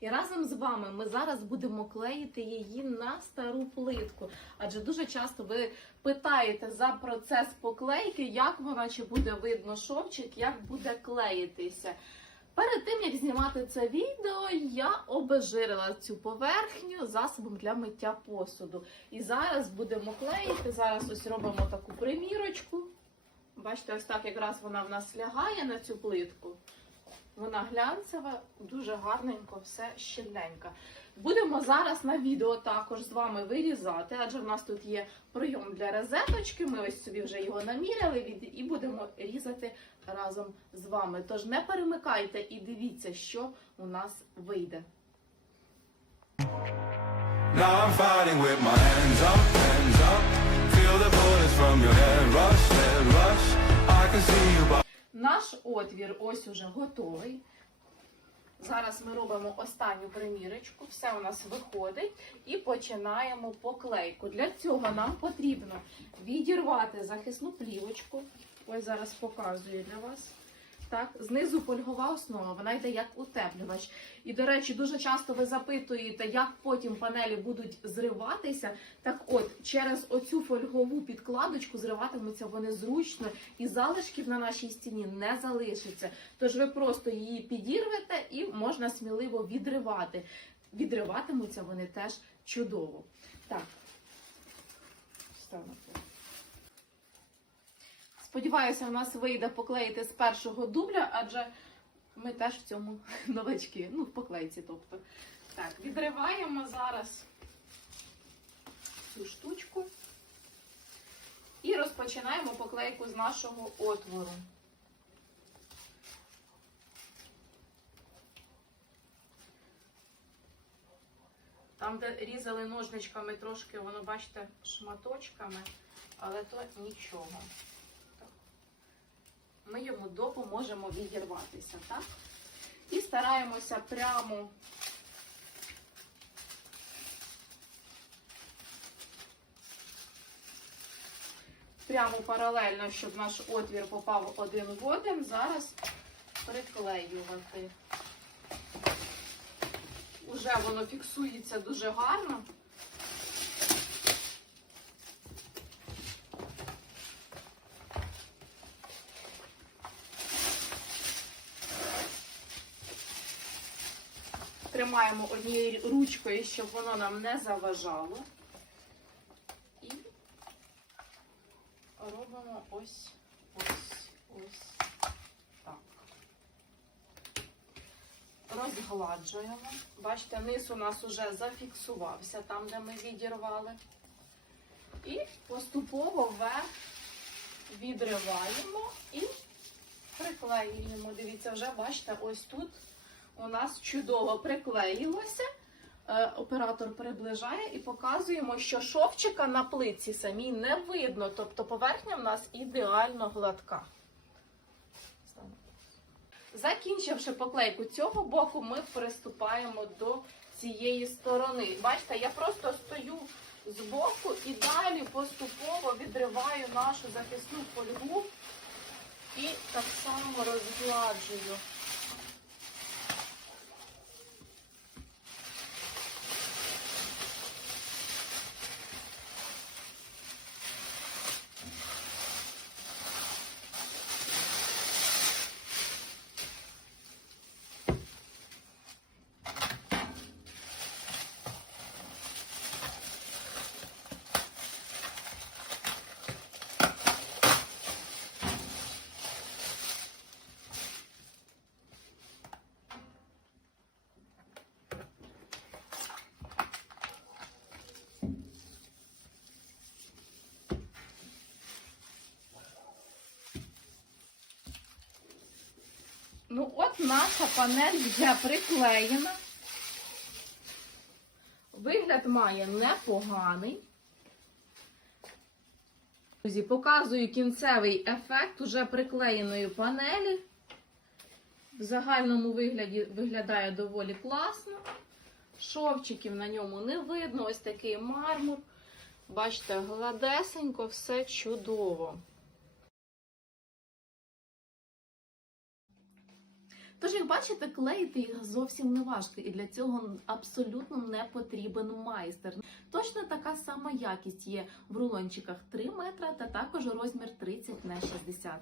І разом з вами ми зараз будемо клеїти її на стару плитку. Адже дуже часто ви питаєте за процес поклейки, як вона чи буде видно шовчик, як буде клеїтися. Перед тим як знімати це відео, я обезжирила цю поверхню засобом для миття посуду. І зараз будемо клеїти. Зараз ось робимо таку примірочку. Бачите, ось так якраз вона в нас лягає на цю плитку. Вона глянцева, дуже гарненько, все щільненько. Будемо зараз на відео також з вами вирізати, адже в нас тут є прийом для розеточки. Ми ось собі вже його наміряли і будемо різати разом з вами. Тож не перемикайте і дивіться, що у нас вийде. Now I'm fighting with my hands up, hands up. Feel the bullets from your head rush, head rush. I can see you, but Наш отвір ось уже готовий. Зараз ми робимо останню примірочку, все у нас виходить і починаємо поклейку. Для цього нам потрібно відірвати захисну плівочку. Ось зараз показую для вас. Так, знизу фольгова основа, вона йде як утеплювач. І, до речі, дуже часто ви запитуєте, як потім панелі будуть зриватися. Так от, через оцю фольгову підкладочку зриватимуться вони зручно, і залишків на нашій стіні не залишиться. Тож ви просто її підірвете і можна сміливо відривати. Відриватимуться вони теж чудово. Так. Ставимо. Сподіваюся, в нас вийде поклеїти з першого дубля, адже ми теж в цьому новачки. Ну, в поклейці, тобто. Так, відриваємо зараз цю штучку і розпочинаємо поклейку з нашого отвору. Там, де різали ножничками трошки, воно, бачите, шматочками, але то нічого. Ми йому допоможемо відірватися, так? І стараємося прямо прямо паралельно, щоб наш отвір попав один в один, зараз приклеювати. Уже воно фіксується дуже гарно. Тримаємо однією ручкою, щоб воно нам не заважало. І робимо ось, ось, ось так. Розгладжуємо. Бачите, низ у нас уже зафіксувався там, де ми відірвали. І поступово вверх відриваємо і приклеюємо. Дивіться, вже бачите, ось тут у нас чудово приклеїлося. Е, Оператор приближає і показуємо, що шовчика на плитці самій не видно, тобто поверхня в нас ідеально гладка. Закінчивши поклейку цього боку, ми приступаємо до цієї сторони. Бачите, я просто стою з боку і далі поступово відриваю нашу захисну фольгу і так само розгладжую. Ну, от наша панель вже приклеєна. Вигляд має непоганий. Друзі, показую кінцевий ефект уже приклеєної панелі. В загальному вигляді виглядає доволі класно. Шовчиків на ньому не видно. Ось такий мармур. Бачите, гладесенько, все чудово. Тож, як бачите, клеїти їх зовсім не важко, і для цього абсолютно не потрібен майстер. Точно така сама якість є в рулончиках 3 метра та також розмір 30 на 60.